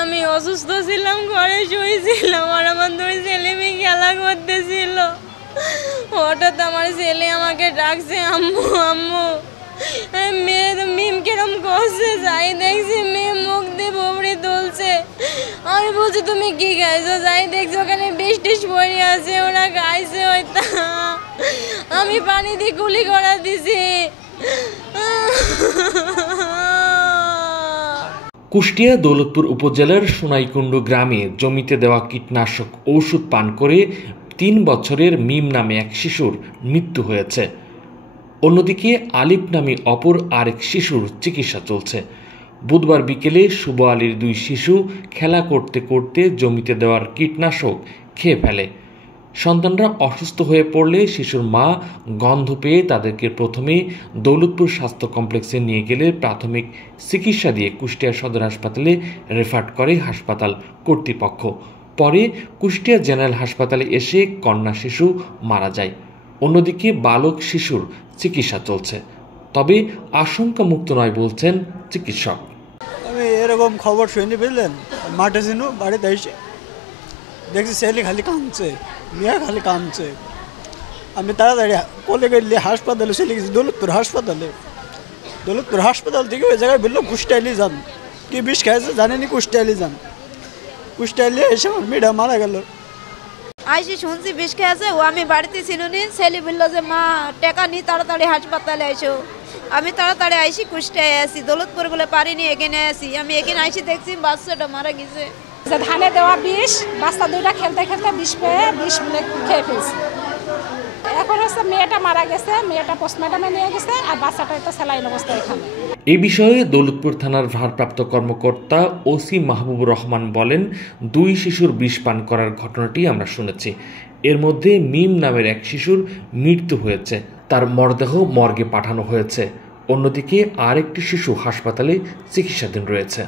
আমি অসুস্থ ছিলাম, ঘরে শুয়েছিলাম, আর আমার দুই ছেলে মেয়ে খেলা করতেছিল। হঠাৎ আমার ছেলে আমাকে ডাকছে, আম্মু আম্মু। মেয়ে তো মিম কিরম করছে, যাই দেখছি মেয়ে মুখ দিয়ে ভবড়ে তুলছে। আমি বলছি তুমি কি খাইছো? যাই দেখছি ওখানে বিষ টিস পড়ে আছে, ওরা খাইছে হয়তো। আমি পানি দিয়ে গুলি করা দিছি। কুষ্টিয়া দৌলতপুর উপজেলার সোনাইকুণ্ড গ্রামে জমিতে দেওয়া কীটনাশক ঔষধ পান করে 3 বছরের মিম নামে এক শিশুর মৃত্যু হয়েছে। অন্যদিকে আলিফ নামে অপর আরেক শিশুর চিকিৎসা চলছে। বুধবার বিকেলে শুভ আলীর 2 শিশু খেলা করতে করতে জমিতে দেওয়ার কীটনাশক খেয়ে ফেলে। সন্তানরা অসুস্থ হয়ে পড়লে শিশুর মা গন্ধ পেয়ে তাদেরকে প্রথমে দৌলতপুর স্বাস্থ্য কমপ্লেক্সে নিয়ে গেলে প্রাথমিক চিকিৎসা দিয়ে কুষ্টিয়া সদর হাসপাতালে রেফার করে হাসপাতাল কর্তৃপক্ষ। পরে কুষ্টিয়া জেনারেল হাসপাতালে এসে কন্যা শিশু মারা যায়। অন্যদিকে বালক শিশুর চিকিৎসা চলছে, তবে আশঙ্কামুক্ত নয় বলছেন চিকিৎসক। আমি এরকম খবর শুনি, বুঝলেন, মাঠে ছিল, বাড়িতে এসে দেখছি ছেলে খালি কাঁদছে, মেয়ে খালি কাঁদছে। আমি তাড়াতাড়ি কোলে গেলে হাসপাতালে চলে গেছি, দৌলতপুর হাসপাতাল থেকে ওই জায়গায় বললো কুষ্টিয়ালি যান, কি বিষ খাইছে জানেনি, কুষ্টিয়ালি যান। কুষ্টিয়ালি এসে আমার মেয়েটা মারা গেল। আইসি শুনছি বিষ খেয়েছে, ও আমি বাড়িতে ছিল নি। ছেলে বললো যে মা টাকা নি, তাড়াতাড়ি হাসপাতালে আইসো। আমি তাড়াতাড়ি আইসি, কুষ্টিয়ায় আসি, দৌলতপুর বলে পারিনি, এখানে আসি। আমি এখানে আইসি দেখছি বাচ্চাটা মারা গেছে। ধানে দেওয়া বিষ, বাচ্চা 2টা খেলতে খেলতে বিষ পেয়ে বিষ খেয়ে ফেলছে। এখন হচ্ছে মেয়েটা মারা গেছে, মেয়েটা পোস্টমর্টমে নিয়ে গেছে, আর বাচ্চাটা তো স্যালাইন অবস্থা এখানে। এই বিষয়ে দৌলতপুর থানার ভারপ্রাপ্ত কর্মকর্তা ওসি মাহবুবুর রহমান বলেন, 2 শিশুর বিষ পান করার ঘটনাটি আমরা শুনেছি। এর মধ্যে মিম নামের এক শিশুর মৃত্যু হয়েছে, তার মরদেহ মর্গে পাঠানো হয়েছে। অন্যদিকে আরেকটি শিশু হাসপাতালে চিকিৎসাধীন রয়েছে।